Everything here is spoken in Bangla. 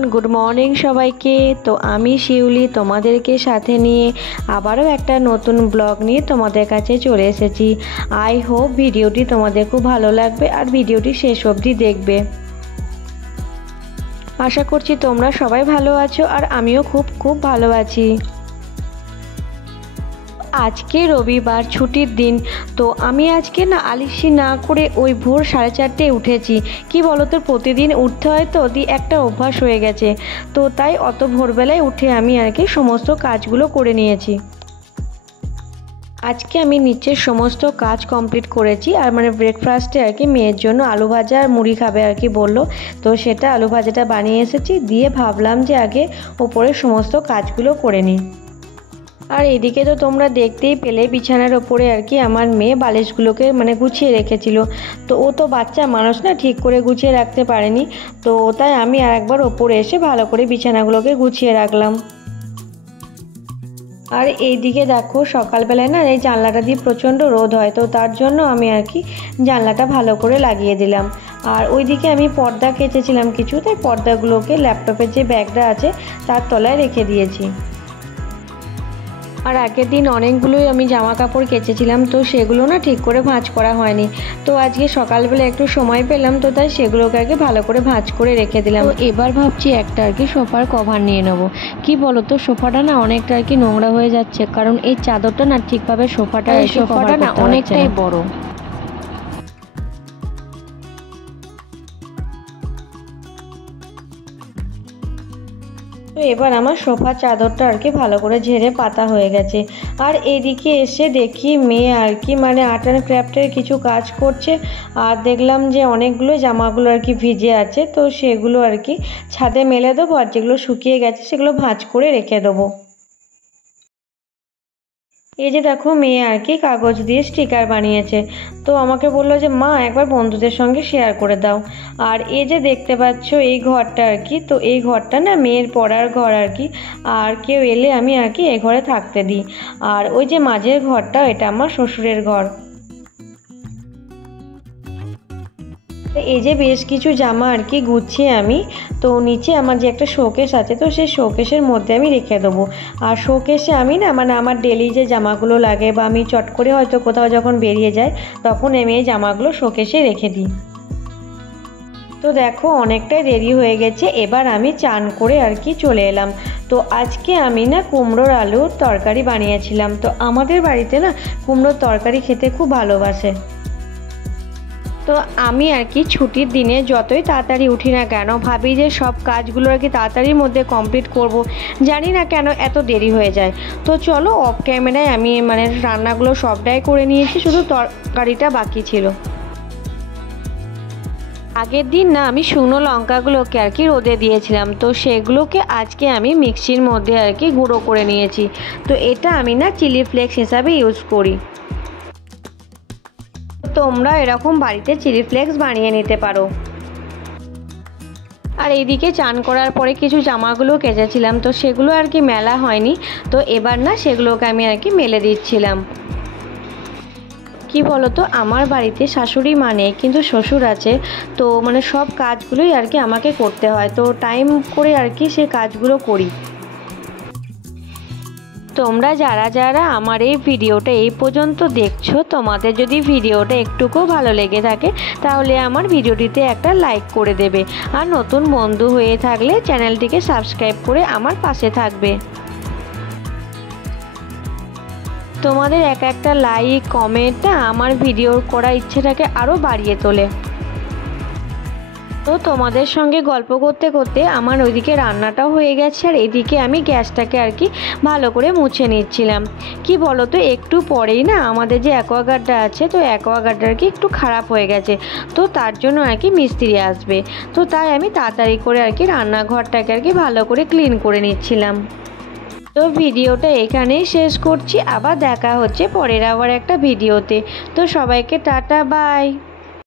এভরিওয়ান, গুড মর্নিং সবাইকে। তো আমি শিউলি তোমাদেরকে সাথে নিয়ে আবারও একটা নতুন ব্লগ নিয়ে তোমাদের কাছে চলে এসেছি। আই হোপ ভিডিওটি তোমাদের খুব ভালো লাগবে আর ভিডিওটি শেষ অবধি দেখবে। আশা করছি তোমরা সবাই ভালো আছো আর আমিও খুব ভালো আছি। আজকে রবিবার, ছুটির দিন। তো আমি আজকে আলিশি না করে ওই ভোর 4:30 উঠেছি। কি বলো তো, প্রতিদিন উঠতে হয় তো একটা অভ্যাস হয়ে গেছে। তো তাই অত ভোরবেলায় উঠে আমি সমস্ত কাজগুলো করে নিয়েছি। আজকে আমি নিচের সমস্ত কাজ কমপ্লিট করেছি। আর ব্রেকফাস্টে মেয়ের জন্য আলু ভাজা আর মুড়ি খাবে বললো। তো সেটা আলু ভাজাটা বানিয়ে এসেছি, দিয়ে ভাবলাম যে আগে ওপরে সমস্ত কাজগুলো করে নিই। আর এদিকে তো তোমরা দেখতেই পেলে বিছানার ওপরে আমার মেয়ে বালিশগুলোকে গুছিয়ে রেখেছিল। তো ও তো বাচ্চা মানুষ না, ঠিক করে গুছিয়ে রাখতে পারেনি। তো তাই আমি আর একবার ওপরে এসে ভালো করে বিছানাগুলোকে গুছিয়ে রাখলাম। আর এইদিকে দেখো, সকালবেলায় এই জানলাটা দিয়ে প্রচণ্ড রোদ হয়, তো তার জন্য আমি জানলাটা ভালো করে লাগিয়ে দিলাম। আর ওইদিকে আমি পর্দা কেচেছিলাম কিছু, তাই পর্দাগুলোকে ল্যাপটপের যে ব্যাগটা আছে তার তলায় রেখে দিয়েছি। আর আগের দিন অনেকগুলোই আমি জামা কাপড় কেচেছিলাম, তো সেগুলো ঠিক করে ভাঁজ করা হয়নি। তো আজকে সকালবেলা একটু সময় পেলাম, তো তাই সেগুলোকে ভালো করে ভাঁজ করে রেখে দিলাম। তো এবার ভাবছি একটা সোফার কভার নিয়ে নেবো। কি বলো তো, সোফাটা অনেকটা নোংরা হয়ে যাচ্ছে, কারণ এই চাদরটা ঠিকভাবে সোফাটা অনেকটাই বড়। তো এবার আমার সোফার চাদরটা ভালো করে ঝেড়ে পাতা হয়ে গেছে। আর এদিকে এসে দেখি মেয়ে আর্ট অ্যান্ড ক্রাফটের কিছু কাজ করছে। আর দেখলাম যে অনেকগুলো জামাগুলো ভিজে আছে, তো সেগুলো ছাদে মেলে দেবো, আর যেগুলো শুকিয়ে গেছে সেগুলো ভাঁজ করে রেখে দেবো। এই যে দেখো, মেয়ে কাগজ দিয়ে স্টিকার বানিয়েছে। তো আমাকে বললো যে মা, একবার বন্ধুদের সঙ্গে শেয়ার করে দাও। আর এই যে দেখতে পাচ্ছ এই ঘরটা তো এই ঘরটা মেয়ের পড়ার ঘর আর কেউ এলে আমি এই ঘরে থাকতে দিই। আর ওই যে মাঝের ঘরটা, এটা আমার শ্বশুরের ঘর। এই যে বেশ কিছু জামা গুছিয়ে আমি তো নিচে আমার যে একটা শোকেস আছে, তো সেই শোকেসের মধ্যে আমি রেখে দেবো। আর শোকেসে আমি আমার ডেলি যে জামাগুলো লাগে বা আমি চট করে হয়তো কোথাও যখন বেরিয়ে যাই, তখন আমি এই জামাগুলো শোকেসে রেখে দিই। তো দেখো, অনেকটাই দেরি হয়ে গেছে, এবার আমি চান করে চলে এলাম। তো আজকে আমি কুমড়োর আলুর তরকারি বানিয়েছিলাম। তো আমাদের বাড়িতে কুমড়োর তরকারি খেতে খুব ভালোবাসে। তো আমি ছুটির দিনে যতই তাড়াতাড়ি উঠি না কেন, ভাবি যে সব কাজগুলো তাড়াতাড়ির মধ্যে কমপ্লিট করব। জানি না কেন এত দেরি হয়ে যায়। তো চলো, অফ ক্যামেরায় আমি রান্নাগুলো সবটাই করে নিয়েছি, শুধু তরকারিটা বাকি ছিল। আগের দিন আমি শুকনো লঙ্কাগুলোকে রোদে দিয়েছিলাম, তো সেগুলোকে আজকে আমি মিক্সির মধ্যে গুঁড়ো করে নিয়েছি। তো এটা আমি চিলি ফ্লেক্স হিসাবে ইউজ করি। তোমরা এরকম বাড়িতে চিলি ফ্লেক্স বানিয়ে নিতে পারো। আর এইদিকে চান করার পরে কিছু জামাগুলো কেচেছিলাম, তো সেগুলো মেলা হয়নি। তো এবার সেগুলোকে আমি মেলে দিচ্ছিলাম। কি বলো তো, আমার বাড়িতে শাশুড়ি কিন্তু শ্বশুর আছে। তো সব কাজগুলোই আমাকে করতে হয়, তো টাইম করে সে কাজগুলো করি। তোমরা যারা আমার এই ভিডিওটা এই পর্যন্ত দেখছো, তোমাদের যদি ভিডিওটা একটুকুও ভালো লেগে থাকে, তাহলে আমার ভিডিওটিতে একটা লাইক করে দেবে। আর নতুন বন্ধু হয়ে থাকলে চ্যানেলটিকে সাবস্ক্রাইব করে আমার পাশে থাকবে। তোমাদের একটা লাইক কমেন্ট আমার ভিডিও করার ইচ্ছেটাকে আরও বাড়িয়ে তোলে। তো তোমাদের সঙ্গে গল্প করতে করতে আমার ওইদিকে রান্নাটাও হয়ে গেছে, আর এদিকে আমি গ্যাসটাকে ভালো করে মুছে নিচ্ছিলাম। কি বলো তো, একটু পরেই আমাদের যে অ্যাকোয়াগার্ডটা আছে, তো অ্যাকোয়াগার্ডটা একটু খারাপ হয়ে গেছে। তো তার জন্য মিস্ত্রি আসবে। তো তাই আমি তাড়াতাড়ি করে রান্নাঘরটাকে ভালো করে ক্লিন করে নিচ্ছিলাম। তো ভিডিওটা এখানেই শেষ করছি, আবার দেখা হচ্ছে পরের আবার একটা ভিডিওতে। তো সবাইকে টাটা, বাই।